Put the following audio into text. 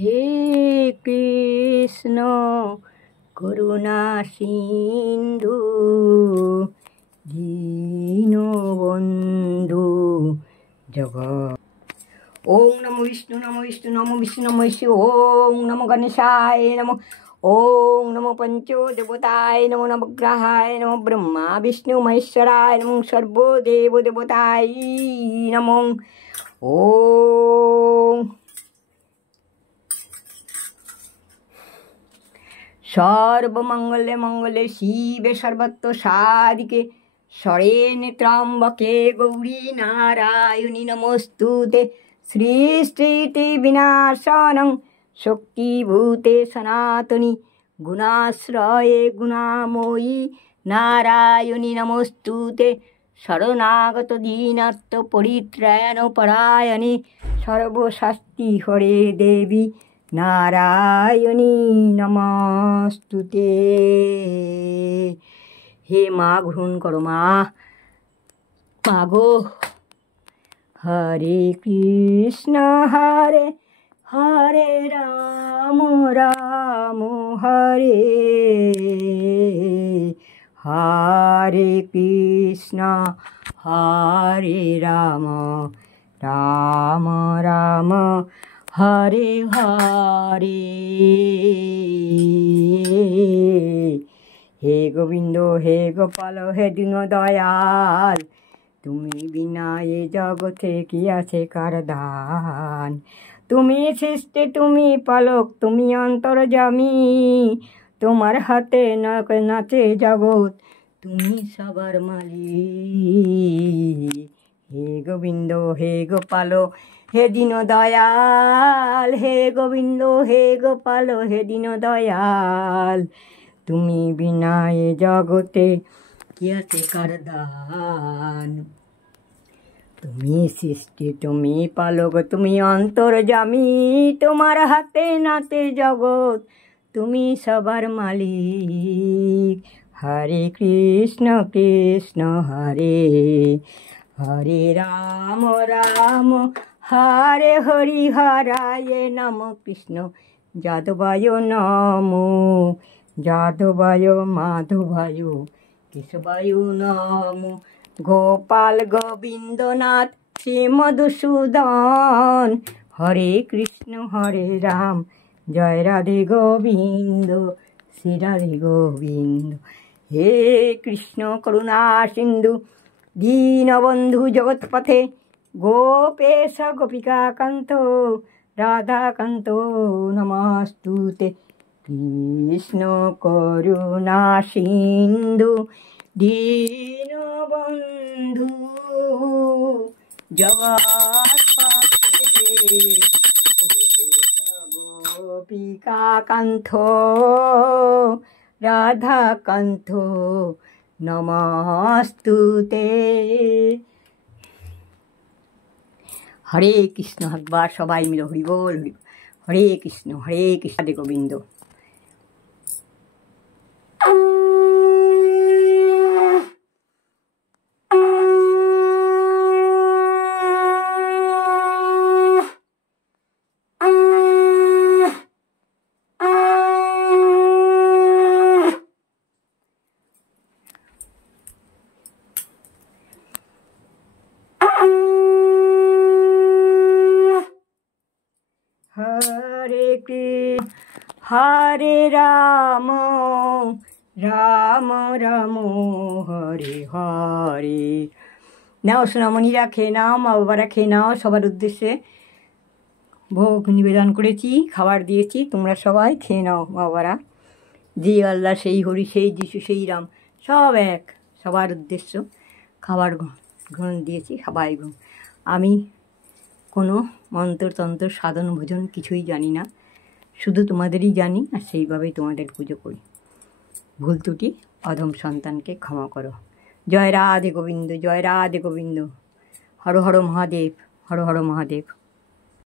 হে কৃষ্ণ করুণা সিন্ধু দীনবন্ধু জগৎ। ওং নমো বিষ্ণু নমো বিষ্ণু নমো বিষ্ণু নমো বিষ্ণু। ওং নমো গণেশায় নমো। ওং নমো পঞ্চদেবতায় নমো নবগ্রহায় নমো ব্রহ্মা বিষ্ণু মহেশ্বরায় নমো সর্বদেব দেবতায় নমো। ওং সর্বমঙ্গলে মঙ্গলে শিবে সর্বত্র সাধিকে শরণ্যে ত্র্যম্বকে গৌরী নারায়ণী নমস্তুতে। সৃষ্টিতি বিনাশনং শক্তিভূতে সনাতনী গুণাশ্রয়ে গুণাময়ী নারায়ণী নমস্তুতে। শরণাগত দীনার্ত পরিত্রাণ পরায়ণে সর্বশাস্তি হরে দেবী নারায়ণী নমস্তুতে। হে মা, গ্রহণ করো মা। মাগো, হরে কৃষ্ণ হরে হরে রাম রাম হরে হরে কৃষ্ণ হরে রাম রাম রাম হরে হরে। হে গোবিন্দ হে গোপাল হে দীন দয়াল, তুমি বিনা এ জগতে কি আছে কার দান। তুমি সৃষ্টি তুমি পালক তুমি অন্তর্যামী, তোমার হাতে নাচে জগৎ তুমি সবার মালিক। হে গোবিন্দ হে গোপাল হে দীন দয়াল, হে গোবিন্দ হে গোপাল হে দীন দয়াল, তুমি বিনা এ জগতে কি আছে কার দান। তুমি সৃষ্টি তুমি পালক তুমি অন্তর্যামী, তোমার হাতে নাতে জগৎ তুমি সবার মালিক। হরে কৃষ্ণ কৃষ্ণ হরে হরে রাম রাম হরে হরি হরায় নম কৃষ্ণ যাদবায় নমো যাদবায় মাধবায় কেশবায় নমো। গোপাল গোবিন্দনাথ শ্রী মধুসূদন, হরে কৃষ্ণ হরে রাম জয় রাধে গোবিন্দ শ্রী রাধে গোবিন্দ। হে কৃষ্ণ করুণা সিন্ধু দীনবন্ধু জগৎপথে গোপেশ গোপিকাকান্ত রাধাকান্ত নমস্তুতে। কৃষ্ণ করুণা সিন্ধু দীনবন্ধু জগৎপথে গোপিকাকান্ত রাধাকান্ত নমস্তুতে। হরে কৃষ্ণ, একবার সবাই মিলে হরি বল হরি। হরে কৃষ্ণ রাধে গোবিন্দ। হরে কৃষ্ণ হরে রাম রাম রাম হরে হরে। নাও সোনামণিরা খেয়ে নাও, মা বাবারা খেয়ে নাও। সবার উদ্দেশ্যে ভোগ নিবেদন করেছি, খাবার দিয়েছি, তোমরা সবাই খেয়ে নাও মা বাবারা। যে আল্লাহ সেই হরি সেই যিশু সেই রাম সব এক, সবার উদ্দেশ্য খাবার গ্রহণ দিয়েছি সবাই। আমি কোনো মন্ত্রতন্ত্র সাধন ভোজন কিছুই জানি না, শুধু তোমাদেরই জানি, আর সেইভাবেই তোমাদের পুজো করি। ভুল ত্রুটি অধম সন্তানকে ক্ষমা করো। জয় রাধে গোবিন্দ জয় রাধে গোবিন্দ। হর হর মহাদেব হর হর মহাদেব।